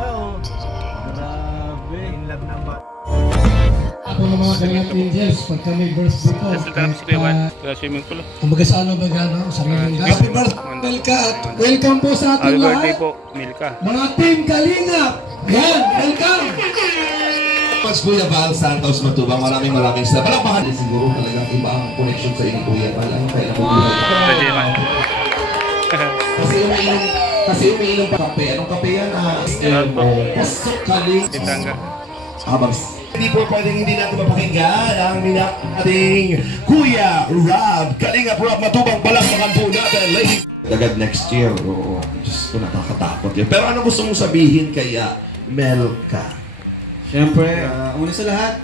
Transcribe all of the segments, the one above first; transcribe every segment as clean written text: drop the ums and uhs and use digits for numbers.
Oo. Grabe. In love ng bata. Ako ng mga Kalingap Angels, pagka may birthday ko. Swimming pool. Kumbaga sa ano ba gano'n? Sariling gas. Happy birthday, Milka. At welcome po sa ating Happy lahat. birthday po, Milka. Mga team Kalingap. Yan, welcome. Mas Kuya Val Santos Matubang, maraming salamat. Palakpakan din siguro talagang iba ang connection sa inyo Kuya Val. Ano kaya kasi umiinom pa kape. Anong kape yan? Pasok kaling. Habang hindi po pwedeng hindi natin mapakinggan ang ating Kuya Rob. Kalingap Rob Matubang, palakpakan po natin, ladies. Agad next year. Oo. Diyos ko, nakakatakot yun. Pero ano gusto mong sabihin kaya Melka? Siyempre, una sa lahat,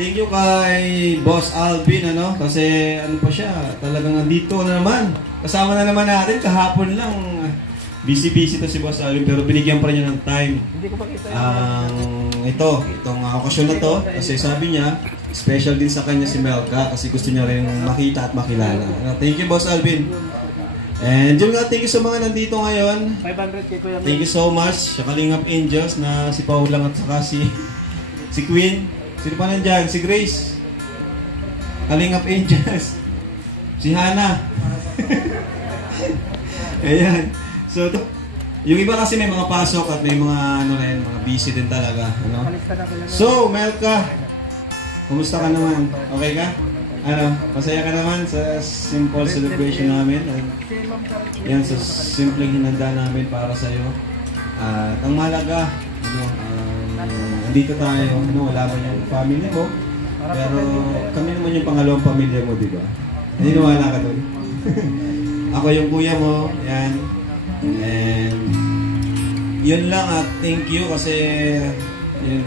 thank you kay Boss Alvin, ano? Kasi ano pa siya, talagang nandito na naman. Kasama na naman natin, kahapon lang. Busy-busy to si Boss Alvin, pero binigyan pa rin niya ng time. Hindi ko pakita. Itong okasyon na to, kasi sabi niya, special din sa kanya si Melka, kasi gusto niya rin makita at makilala. Thank you, Boss Alvin. And yun nga, thank you sa mga nandito ngayon. 500 kay Kuya Mel. Thank you so much sa Kalingap Angels na si Paul lang at saka si Queen. Sino pa nandyan? Si Grace. Kalingap Angels. Si Hannah. Ayan. So, yung iba kasi may mga pasok at may mga ano rin, mga busy din talaga. Ano? So, Melka, kumusta ka naman? Okay ka? Ano, masaya ka naman sa simple celebration namin. Yan, sa simpleng hinanda namin para sa'yo. At ang mahalaga, nandito tayo, wala man yung family mo, pero kami naman yung pangalawang pamilya mo, di ba? Naniniwala ka doon? Ako yung kuya mo, yan. And yun lang at thank you kasi yun,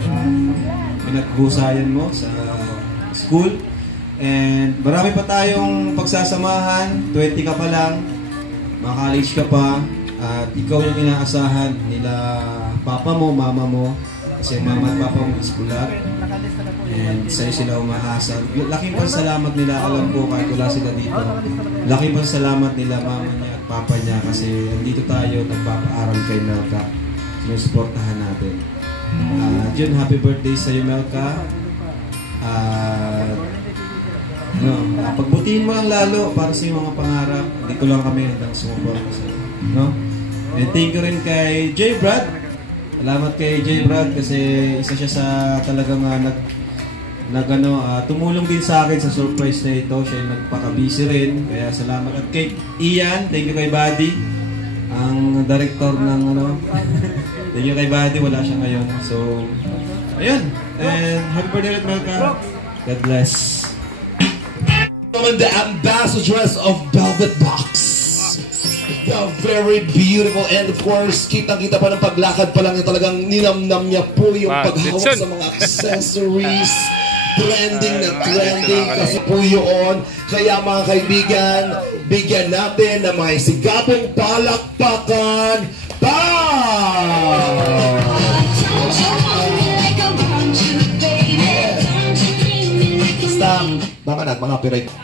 pinagbusayan mo sa school. And marami pa tayong pagsasamahan, 20 ka pa lang, college ka pa, at ikaw yung inaasahan nila papa mo, mama mo, kasi mama at papa mo is bulag, and sa'yo sila umaasa. Laking pasalamat nila, alam ko kahit wala sila dito, laking pasalamat nila mama niya at papa niya kasi nandito tayo, nagpapaaral kay Melka, sinusuportahan natin. Yun, happy birthday sa'yo Melka. Pagbutihin mo lang lalo para sa iyong mga pangarap. Dito lang kami hanggang sumuporta sa iyo, no? And thank you rin kay J. Brad. Salamat kay J. Brad kasi isa siya sa talagang tumulong din sa akin sa surprise na ito. Siya yung nagpaka-busy rin. Kaya salamat. At kay Ian, thank you kay Buddy, ang director ng thank you kay Buddy, wala siya ngayon. So, ayun. And happy birthday, Melka. God bless. The ambassadress of Velvet Box, the very beautiful, and of course kitang-kita pa ng paglakad pa lang niya, talagang ninamnam niya po yung paghawak sa mga accessories. Trending na trending kasi po yun. Kaya mga kaibigan, bigyan natin ng mga sigabong palakpakan. Stop. Mga pirate.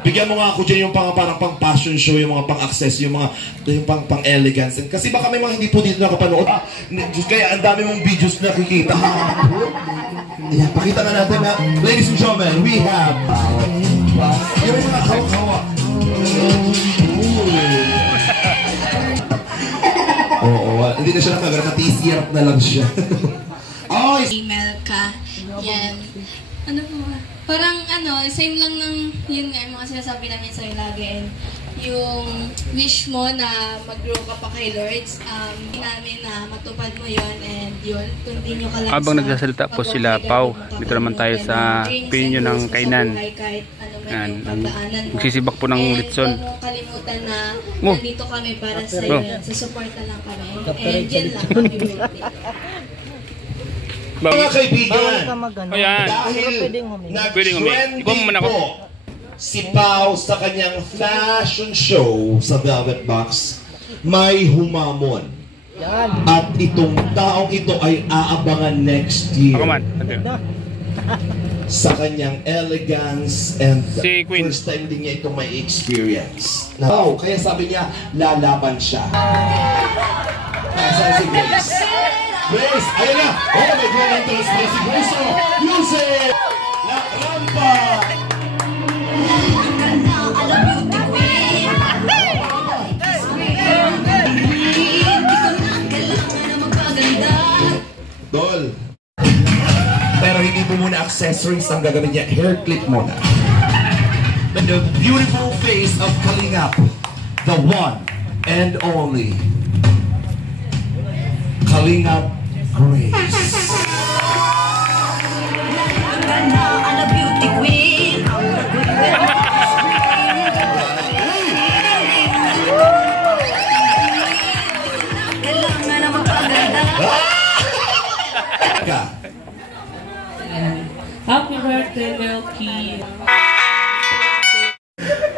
Bigyan mo nga ako dyan yung parang pang-fashion show, yung mga pang-access, yung pang-elegance. Kasi baka may mga hindi po dito nakapanood. Kaya ang dami mong videos na nakikita. Ayan, pakita nga natin na, ladies and gentlemen, we have yung mga kawa-kawa. Oo, hindi na siya nakagar, naka-TCR na lang siya. Melka, yan. Ano po ba? Parang same lang ng yun nga, mga sinasabi namin sa'yo lagi. And yung wish mo na mag-grow ka pa kay Lord, namin na matupad mo yun and yun, continue ka lang. Habang nagsasalita po sila, Pau, dito naman tayo sa pinyo ng kainan. Magsisibak po ng litson. And huwag mong kalimutan na nandito kami para sa'yo, sa support na lang kami. And yun lang, happy birthday. Mga kaibigan, dahil nag-trending po si Pau sa kanyang fashion show sa Velvet Box, may humamon. At itong taong ito ay aabangan next year sa kanyang elegance and first time din niya ito may experience. Kaya sabi niya, lalaban siya. Saan si Grace? Grace, ayun na! Oh, may grand entrance na si Grace. Oh, music! La Rampa! Dol. Pero hindi po muna accessories ang gagamit niya. Hair clip muna. And the beautiful face of Kalingap, the one and only Kalingap Grace. Happy birthday, Melky.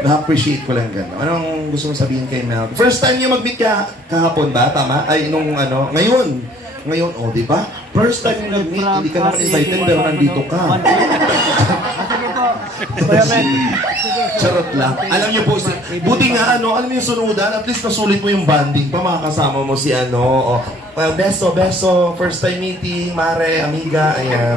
Na-appreciate ko lang gano'n. Anong gusto mong sabihin kay Mel? First time niya mag-meet kahapon ba? Tama? Ay, nung ano? Ngayon. Ngayon, oh, di ba? First time niya nag-meet, hindi ka naman invited, pero nandito ka. Charot lang. Alam niyo po, buti nga, ano, alam niyo yung sunudan, at least nasulit mo yung banding pa, makakasama mo si ano, beso, first time meeting, mare, amiga, ayan.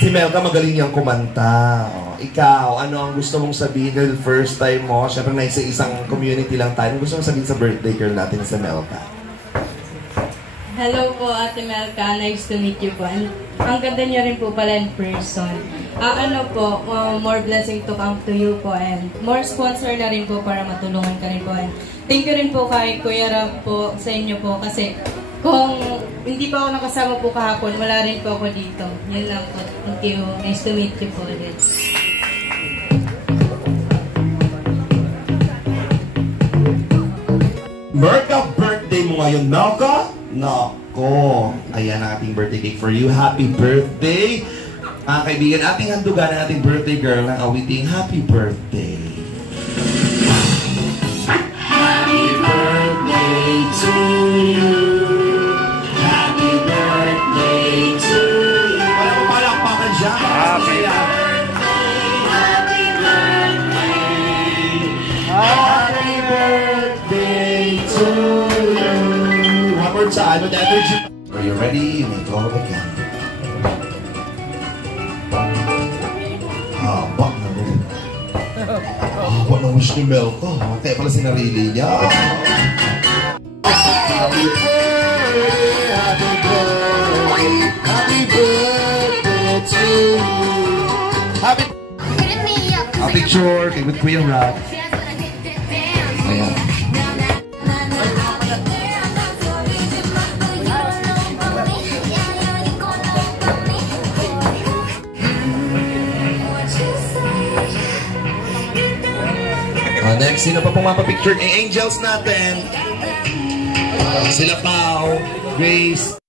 Si Melka magaling niyang kumanta. Oh, ikaw, ano ang gusto mong sabihin dahil first time mo? Siyempre na isang community lang tayo. Ano gusto mong sabihin sa birthday girl natin sa Melka? Hello po, Ate Melka. Nice to meet you po. And ang ganda niyo rin po pala in person. Ano po, more blessing to come to you po. And more sponsor na rin po para matulungan ka rin po. And thank you rin po kay Kuya Rob po sa inyo po. Kasi kung hindi pa ako nakasama po kahapon, wala rin po ako dito. Yun lang po. Thank you. Nice to meet you po ulit. Melka, birthday mo ngayon, Melka? Nako, ayan ang ating birthday cake for you. Happy birthday! Mga kaibigan, ating handugan ang ating birthday girl ng awiting Happy Birthday. Happy birthday to you. Happy birthday to you. Wala ko palakpakan siya. Happy birthday. Happy birthday. Happy birthday to you. One more time with energy. Are you ready? You may go again. Haba na rin. Haba na wish ni Melka. Kaya pala sinarili niya. Happy birthday, happy birthday, happy birthday to you. Happy picture with Kuya Rob. Ayan. Next, sino pa pong mapapicture? Angels natin. Sila Pao, Grace.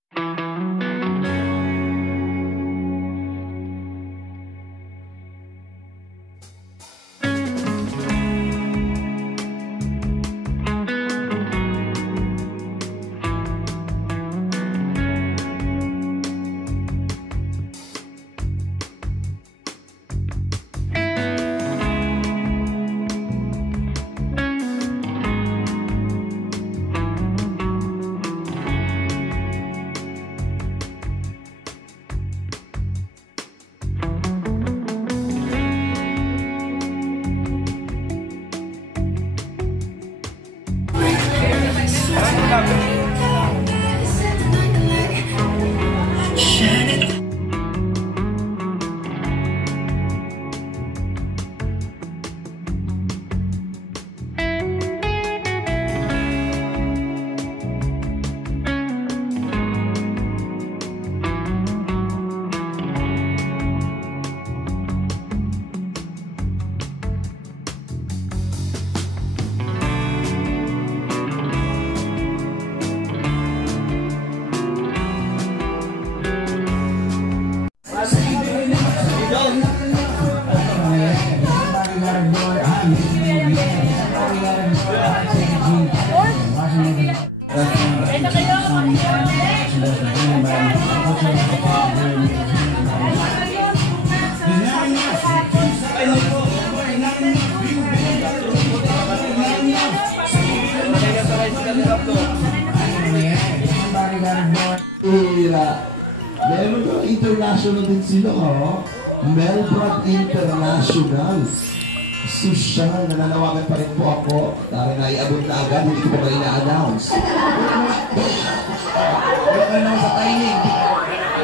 bihira. Meron ka international din sila, ha? Melbrad International. Susyal, nananawagan pa rin po ako. Dahil naiabot na agad, hindi ko pa ina-announce. Wala ka naman sa timing.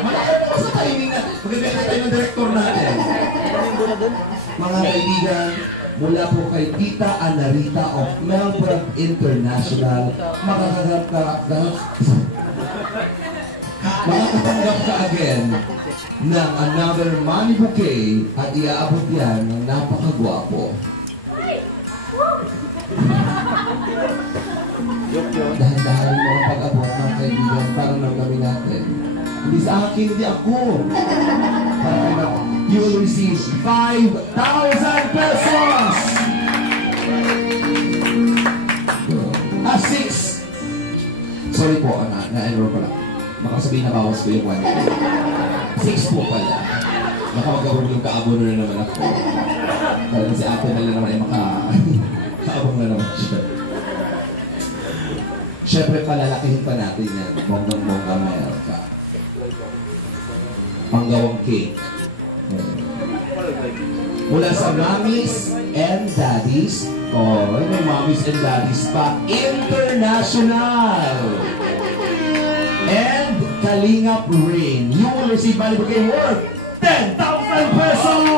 Wala ka naman sa timing na. Maganda ka tayo ng director natin. Mga kaibigan, mula po kay Tita Anarita of Melbrad International, makakatanggap ka again ng another money bouquet at iaabot yan ng napakagwapo. Dahan-dahanin mo ang pag-abot ng kaibigan para nang natin. Hindi sa akin, hindi ako. You will receive 5,000 pesos! 6! Sorry po, na-enroll pala. Baka sabihin na bawas ko yung 1. 6 po pala. Baka magkabog yung kaabono na naman ako. Talagang si ate na lang naman ay kaabong na naman siya. Siyempre palalakihin pa natin yan. Bonggang-bonggang meron ka. Panggawang cake. Mula sa Mommies and Daddies. Oh, may Mommies and Daddies pa. International! And Kalingap Rain. You will receive money bouquet worth 10,000 pesos!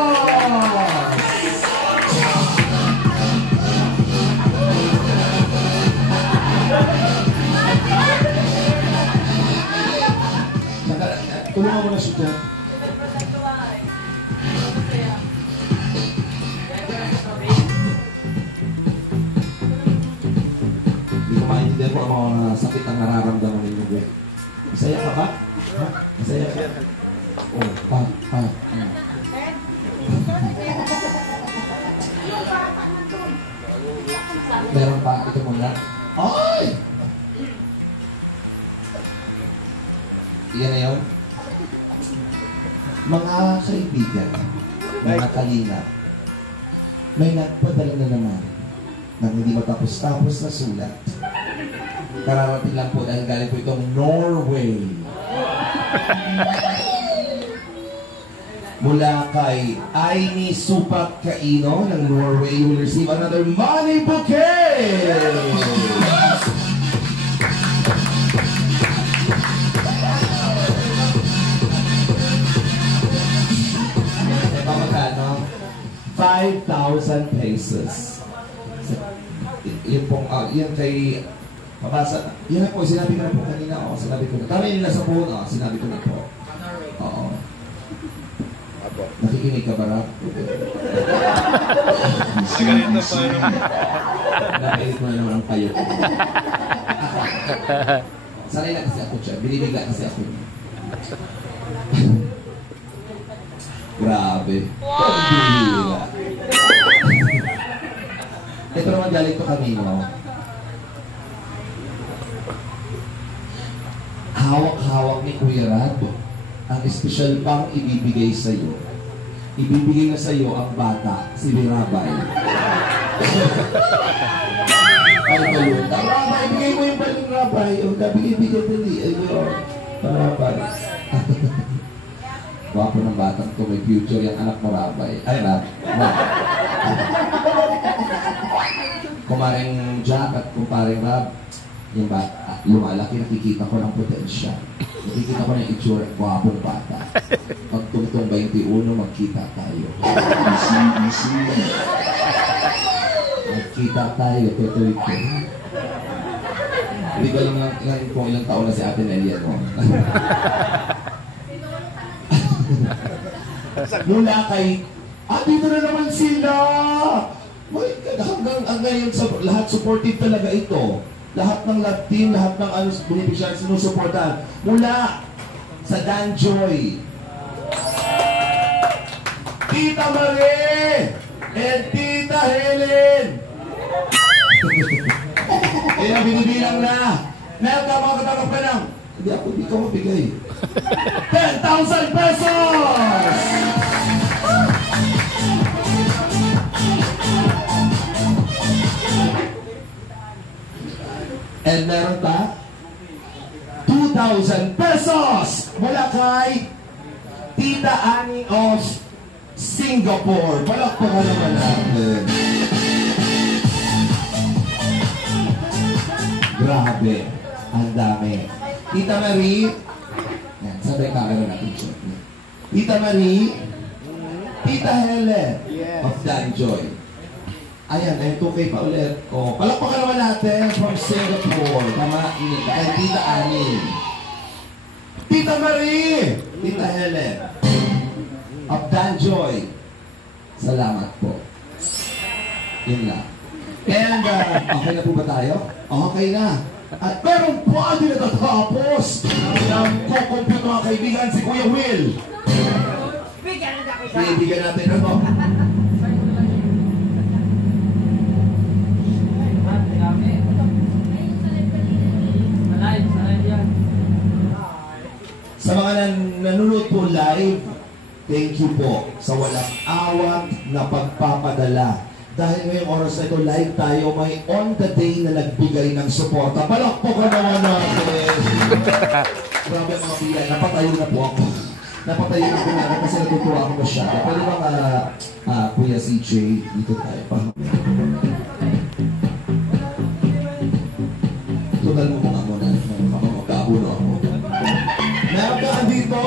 Tulungan mo na siya dyan. Hindi ko maintindihan po ang mga sakit ang nararamdaman ninyo. Masaya ka ba? Ha? Masaya ka? Oh, meron pa, ito muna. Ay! Iyan na yun. Mga kaibigan, mga kalina, may nagpadala na naman ng hindi matapos-tapos na sulat. Kararating lang po dahil galing po itong Norway. Mula kay Aini Supak Kaino ng Norway, you will receive another money bouquet! Magkano? 5,000 pesos. Yun pong, yun kay mabasa. Yun na po, sinabi ko na po kanina. O, sinabi ko na. Kami nila sa phone, sinabi ko na po. Oo. Nakikinig ka ba, Rap? Ganito pa yun. Nakikinig mo na naman ang payo. Sanay na kasi ako siya. Binibigla kasi ako. Grabe. Wow! Ito naman galing to kanino. Hawak-hawak ni Kuya Rab. Ang espesyal pang ibibigay sa iyo. Ibibigay na sa iyo ang bata, si Rabay. Ay, balon. Rabay, ibigay mo yung balon, Rabay. O, nabigay-bigay dali. Ayun. Rabay. Wapo ng batang to, may future yung anak mo, Rabay. Ay, Rab. Kumaring Jack at kumparing Rab, yung bata, lumalaki, nakikita ko ng potensya. Nakikita ko ng itsura, wapong bata. Magtungtong 21, magkita tayo. Magkita tayo, tutuloy ko. Hindi ko alam ngayon kung ilang taon na si Ate Nelia mo. Mula kay, dito na naman sila! Hanggang ngayon, lahat supportive talaga ito. Lahat ng love team, lahat ng beneficiary sinusuportahan. Mula sa Dan Joy, Tita Marie, and Tita Helen. Kaya binibilang na. Meron ka mga katanggap ka ng, hindi ka mabigay. 10,000 pesos! And meron pa 2,000 pesos mula kay Tita Annie of Singapore. Palakpakan naman natin. Grabe. Ang dami. Tita Marie. Yan, sabay camera natin. Tita Marie. Tita Helen of Danjoy. Ayan, ay 2K pa ulit. O, palakpakan naman natin from Singapore. Tama, kay Tita Annie. Tita Marie! Tita Helen of Danjoy. Salamat po. Yun lang. And, okay na po ba tayo? Okay na. At meron pa din natatapos ng kukumpute mga kaibigan si Kuya Will. Bigyan natin ano? Sa mga nanonood po live, thank you po sa walang awat na pagpapadala. Dahil ngayong oras na ito, live tayo, may on the day na nagbigay ng suporta. Palakpakan naman natin! Grabe ang mga bigay. Napatayo na po ako. Napatayo na po namin kasi natutuwa ako masyado. Pwede ba Kuya CJ, dito tayo pa. Total mo mga muna. Magkakabuno ako. Meron ka dito!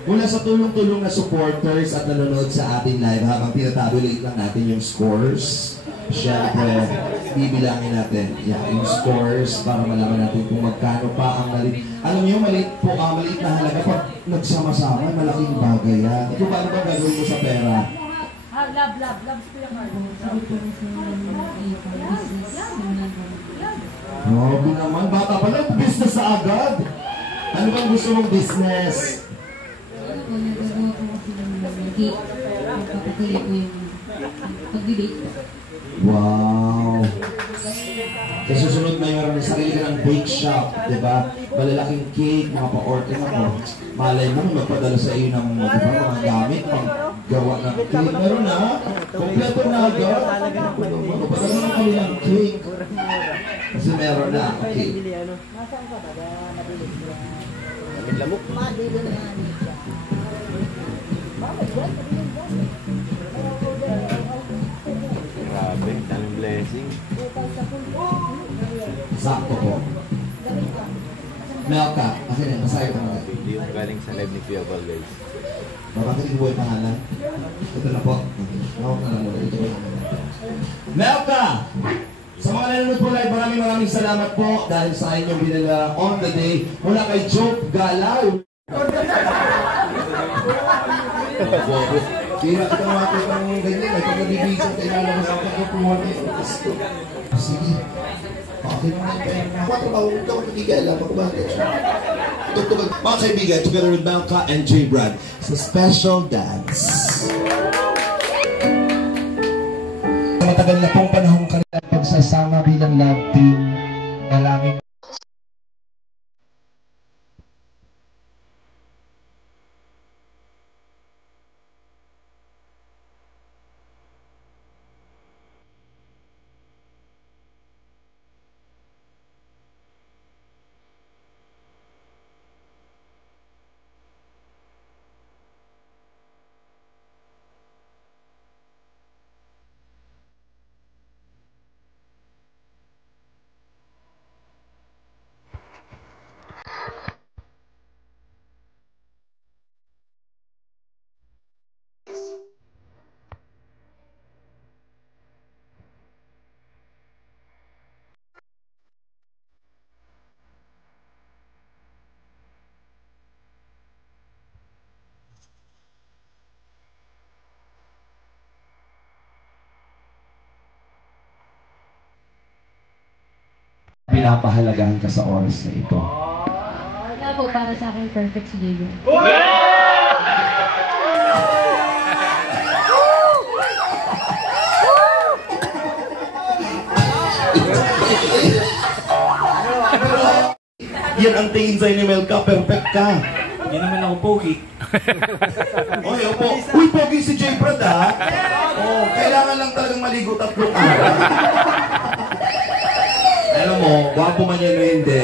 Mula sa tulong-tulong na supporters at nanonood sa ating live habang tinatabulate lang natin yung scores. Siyempre, bibilangin natin yung scores para malaman natin kung magkano pa ang maliit. Alam niyo, maliit po, maliit na halaga pag nagsama-sama, malaking bagay yan. Ito paano ba gagawin mo sa pera? Grabe naman, bata pa lang, business na agad. Ano bang gusto mong business? Po, nagagawa po kasi ng cake. Nagpapatili po yung pag-debate. Wow! Sa susunod na yung sarili ka ng bake shop, di ba? Malalaking cake, mga pa-order mo. Malay mo, magpadala sa iyo ng mga gamit, gawa ng cake. Meron na, kompleto na agad. Magpadala na kami ng cake. Kasi meron na, okay. Lamok. Grabe, daming blessing. Sakto po. Melka, kasi na, masaya ka naman. Hindi yung galing sa live ni Kuya Valdez. Bakit mo yung pangalan? Ito na po. Ako na lang muna. Ito po. Melka! Sa mga nanonood po live, maraming salamat po dahil sa inyong binala on the day mula kay Joke Galaw. Kira kita makakita ng ganyan. Ay pag nabibigyan, kailangan mo sa pagkakuha niya. Sige. Okay naman yung pera. Matrabaho ko ako nagigala. Bakit siya? Mga kaibigan, together with Melka and J. Brad sa special dance. Matagal na pong panahong kanilang pagsasama bilang love team. Dalangin. Pinapahalagahan ka sa oras na ito. Wala po, para sa akin perfect si Diego. Yan ang tingin sa'yo ni Melka, perfect ka. Hindi naman ako pogi. Oy, opo. Uy, pogi si J. Brad, ha? Oh, kailangan lang talagang maligo 3 araw. Alam mo, gwapo man yan o hindi,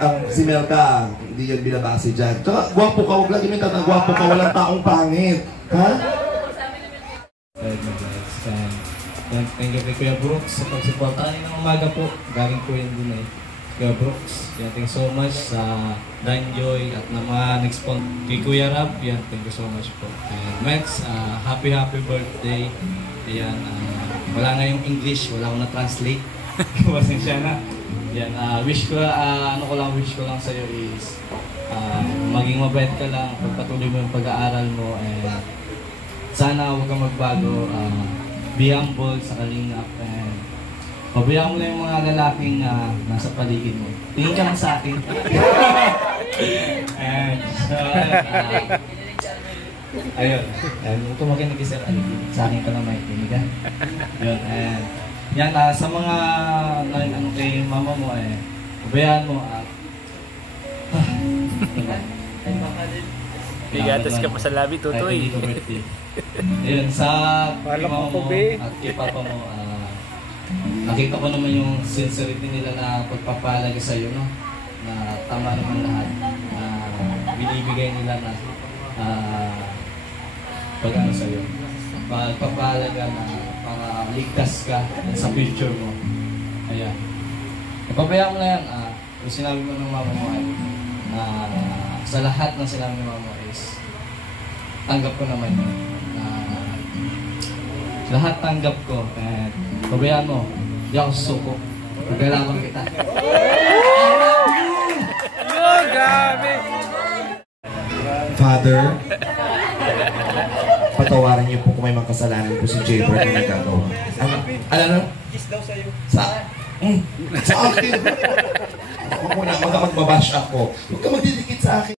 ang si Melka, hindi yan binabase dyan. Tsaka, gwapo ka, huwag lagi may tatang gwapo ka, walang taong pangit. Ha? Thank you kay Kuya Brooks sa pagsuporta. Kaninang umaga po, galing po yun din eh. Kuya Brooks, thank you so much sa Dan Joy at na mga nag-sponsor kay Kuya Rab, yan, thank you so much po. And Max, happy birthday. Ayan, wala nga yung English, wala akong na-translate. Pasensya na. Yan, wish ko lang sa'yo is maging mabait ka lang, pagpatuloy mo yung pag-aaral mo, and sana huwag kang magbago. Be humble sa kalingap, and pabayaan mo na yung mga lalaking nasa paligid mo. Tingin ka lang sa akin. And so, ayun. Kung tumakinig ka sa akin ka lang makikinig ha. Yun, and yan, sa mga kay mama mo pabayaan mo Bigatas ka pa sa labi, Tutoy. Ayun, sa kay mama mo at kay papa mo, nakita ko naman yung sincerity nila na pagpapalaga sa'yo, no? Na tama naman lahat. Binibigay nila na pag-ano sa'yo. Pagpapalaga na para ligtas ka sa future mo. Ayan. Ipabayaan mo na yan. Yung sinabi mo ng mama mo ay sa lahat ng sinabi ng mama mo is tanggap ko naman yun. Lahat tanggap ko. And pabayaan mo, di ako susuko. Pagkailangan kita. Yo, gabi! Father, patawarin niyo po kung may mga kasalanan po si Jaybird na nagagawa. Ano? Kiss daw sa'yo. Sa akin! Ako muna, magbabash ako. Huwag ka magdidikit sa akin.